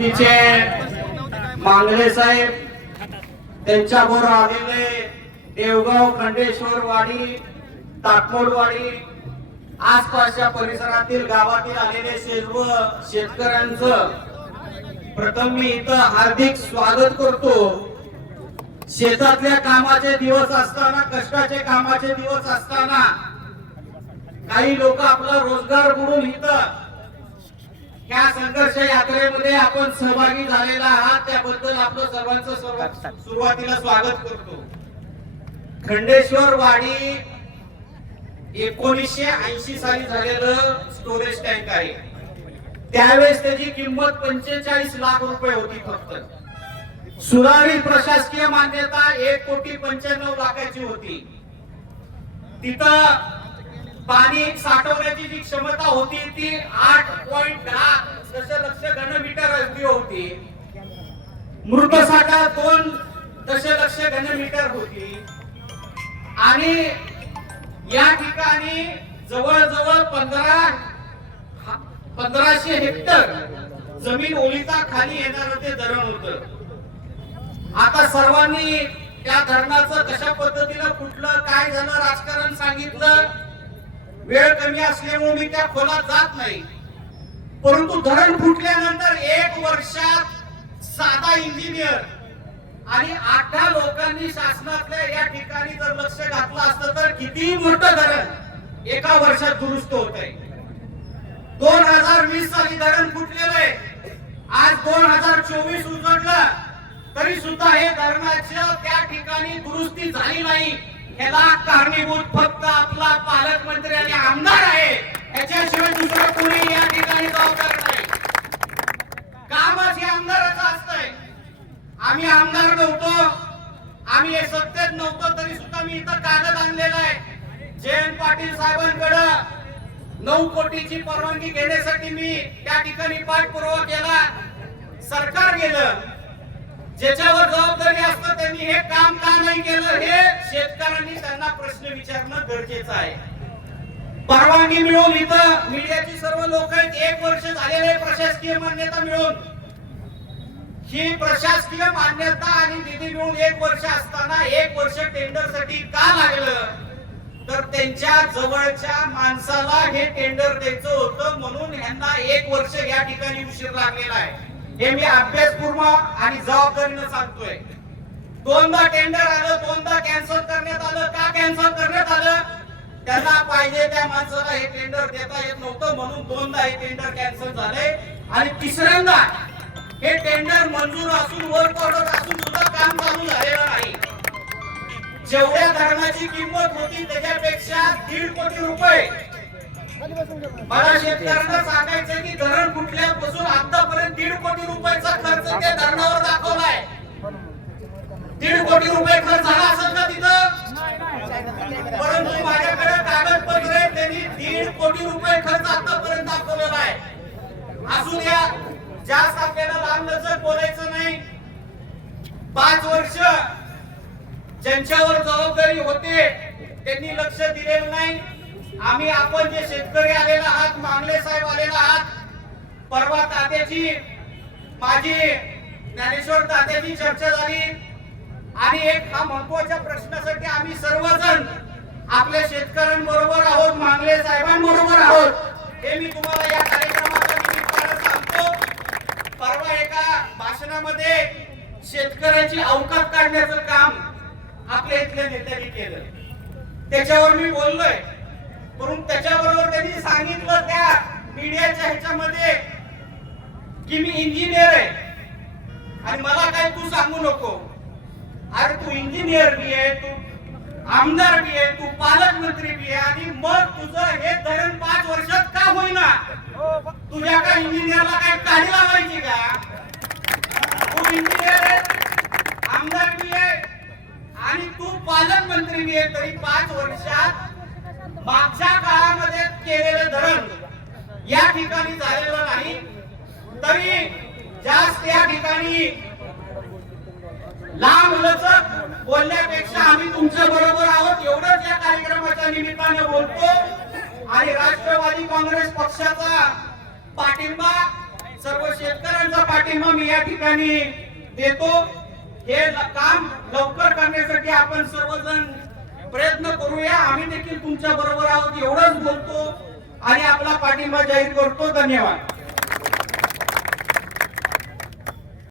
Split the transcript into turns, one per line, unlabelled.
तिचे मांगले साहेब त्यांच्याबरोबर आलेले देवगाव खंडेश्वर वाडी ताकमोडवाडी आसपासच्या परिसरातील गावातील आलेले सर्व शेतकऱ्यांचं प्रथम मी इथं हार्दिक स्वागत करतो. शेतातल्या कामाचे दिवस असताना कष्टाचे कामाचे दिवस असताना काही लोक आपला रोजगार म्हणून इथं या संघर्ष यात्रेमध्ये आपण सहभागी झालेला आहात. त्याबद्दल आपलं सर्वांचं सर्व सुरुवातीला स्वागत करतो. खंडेश्वर वाडी एकोणीसशे ऐंशी साली झालेलं स्टोरेज टँक आहे. त्यावेळेस त्याची किंमत पंचेचाळीस लाख रुपये होती फक्त. सुधारित प्रशासकीय मान्यता एक कोटी पंच्याण्णव लाखाची होती. तिथं पाणी साठवण्याची जी क्षमता होती ती आठ पॉईंट दहा दशलक्ष घनमीटर एवढी होती. मृत साठा दोन दशलक्ष घनमीटर होती. आणि या ठिकाणी जवळजवळ पंधरा पंधराशे हेक्टर जमीन ओलिता खाली येणार ते धरण होत. आता सर्वांनी त्या धरणाचं कशा पद्धतीनं कुठलं काय झालं राजकारण सांगितलं वेळ कमी असल्यामुळे मी त्या खोलात जात नाही. परंतु धरण फुटल्यानंतर एक वर्षात साधा इंजिनियर आणि आठ लोकांनी शासनातल्या या ठिकाणी जर लक्ष घातलं असतं तर किती मोठं धरण एका वर्षात दुरुस्त होत आहे. दोन हजार वीस साली धरण फुटलेलं आहे. आज दोन हजार चोवीस उजडलं तरी सुद्धा हे धरणाच्या त्या ठिकाणी दुरुस्ती झाली नाही. ह्याला कारणीभूत फक्त आपला पालकमंत्री आणि आमदार आहे. याच्याशिवाय दुसरं कोणी या ठिकाणी जबाबदार नाही. कामच हे आमदाराचं असतंय. आम्ही आमदार नव्हतो. आम्ही हे सत्तेत नव्हतो तरी सुद्धा मी इथं कागद आणलेला आहे. जयंत पाटील साहेबांकडे नऊ कोटीची परवानगी घेण्यासाठी मी त्या ठिकाणी पाठपुरावा केला. सरकार गेलं. ज्याच्यावर जबाबदारी असतं त्यांनी हे काम का नाही केलं हे शेतकरी त्यांना प्रश्न विचारणं गरजेचं आहे. परवानगी मिळून इथं मीडियाची सर्व लोक आहेत. एक वर्ष झालेले प्रशासकीय मान्यता मिळून ही प्रशासकीय मान्यता आणि निधी मिळून एक वर्ष असताना एक वर्ष टेंडरसाठी का लागलं? तर त्यांच्या जवळच्या माणसाला हे टेंडर द्यायचं होतं म्हणून ह्यांना एक वर्ष या ठिकाणी उशीर लागलेला आहे. हे मी अभ्यासपूर्व आणि जबाबदारीनं सांगतोय. दोनदा टेंडर आलं दोनदा कॅन्सल करण्यात आलं. का कॅन्सल करण्यात आलं? त्यांना पाहिजे त्या माणसाला हे टेंडर देता येत नव्हतं म्हणून दोनदा हे टेंडर कॅन्सल झाले. आणि तिसऱ्यांदा हे टेंडर मंजूर असून वर्क ऑर्डर असून सुद्धा काम चालू झालेलं नाही. जेवढ्या धरणाची किंमत होती त्याच्यापेक्षा दीड कोटी रुपये. मला शेतकऱ्यांना सांगायचं की धरण फुटल्यापासून आतापर्यंत दीड कोटी रुपयाचा खर्च त्या धरणावर दाखवलाय. दीड कोटी रुपये खर्च झाला असेल का तिथं? परंतु माझ्याकडे कागदपत्र त्यांनी दीड कोटी रुपये खर्च आतापर्यंत दाखवलेला आहे. असू द्या जास्त आपल्याला लांबलचक बोलायचं नाही. पाच वर्ष ज्यांच्यावर जबाबदारी होते त्यांनी लक्ष दिलेलं नाही. आम्ही आपण जे शेतकरी आलेला आहात मांगले साहेब आलेला आहात परवा तात्याची माझी ज्ञानेश्वर तात्याची चर्चा झाली. आणि एक हा महत्त्वाच्या प्रश्नासाठी आम्ही सर्वजण आपल्या शेतकऱ्यांबरोबर आहोत मांगले साहेबांबरोबर आहोत. हे मी तुम्हाला या कार्यक्रमाच्या निमित्तानं सांगतो. परवा एका भाषणामध्ये शेतकऱ्याची अवकात काढण्याचं काम आपल्या इथल्या नेत्यांनी केलं. त्याच्यावर मी बोललोय. परंतु त्याच्याबरोबर त्यांनी सांगितलं त्या मीडियाच्या ह्याच्यामध्ये की मी इंजिनियर आहे. आणि मला काय तू सांगू नको. तू इंजिनियर बी आहे तू आमदार बी आहे तू पालकमंत्री बी आहे आणि मग तुझं हे धरण पाच वर्षात का होईना? तुझ्या का इंजिनियरला काय काढी लावायची का? तू इंजिनियर आहे आमदार बी आहे आणि तू पालकमंत्री बी आहे तरी पाच वर्षात मागच्या काळामध्ये केलेलं धरण या ठिकाणी झालेलं नाही. तरी जास्त या ठिकाणी बोलण्यापेक्षा आम्ही तुमच्या बरोबर आहोत एवढंच या कार्यक्रमाच्या निमित्ताने बोलतो. आणि राष्ट्रवादी काँग्रेस पक्षाचा पाठिंबा सर्व शेतकऱ्यांचा पाठिंबा मी या ठिकाणी देतो. हे काम लवकर करण्यासाठी आपण सर्वजण प्रयत्न करूया. आम्ही देखील तुमच्या बरोबर आहोत एवढंच बोलतो आणि आपला पाठिंबा जाहीर करतो. धन्यवाद.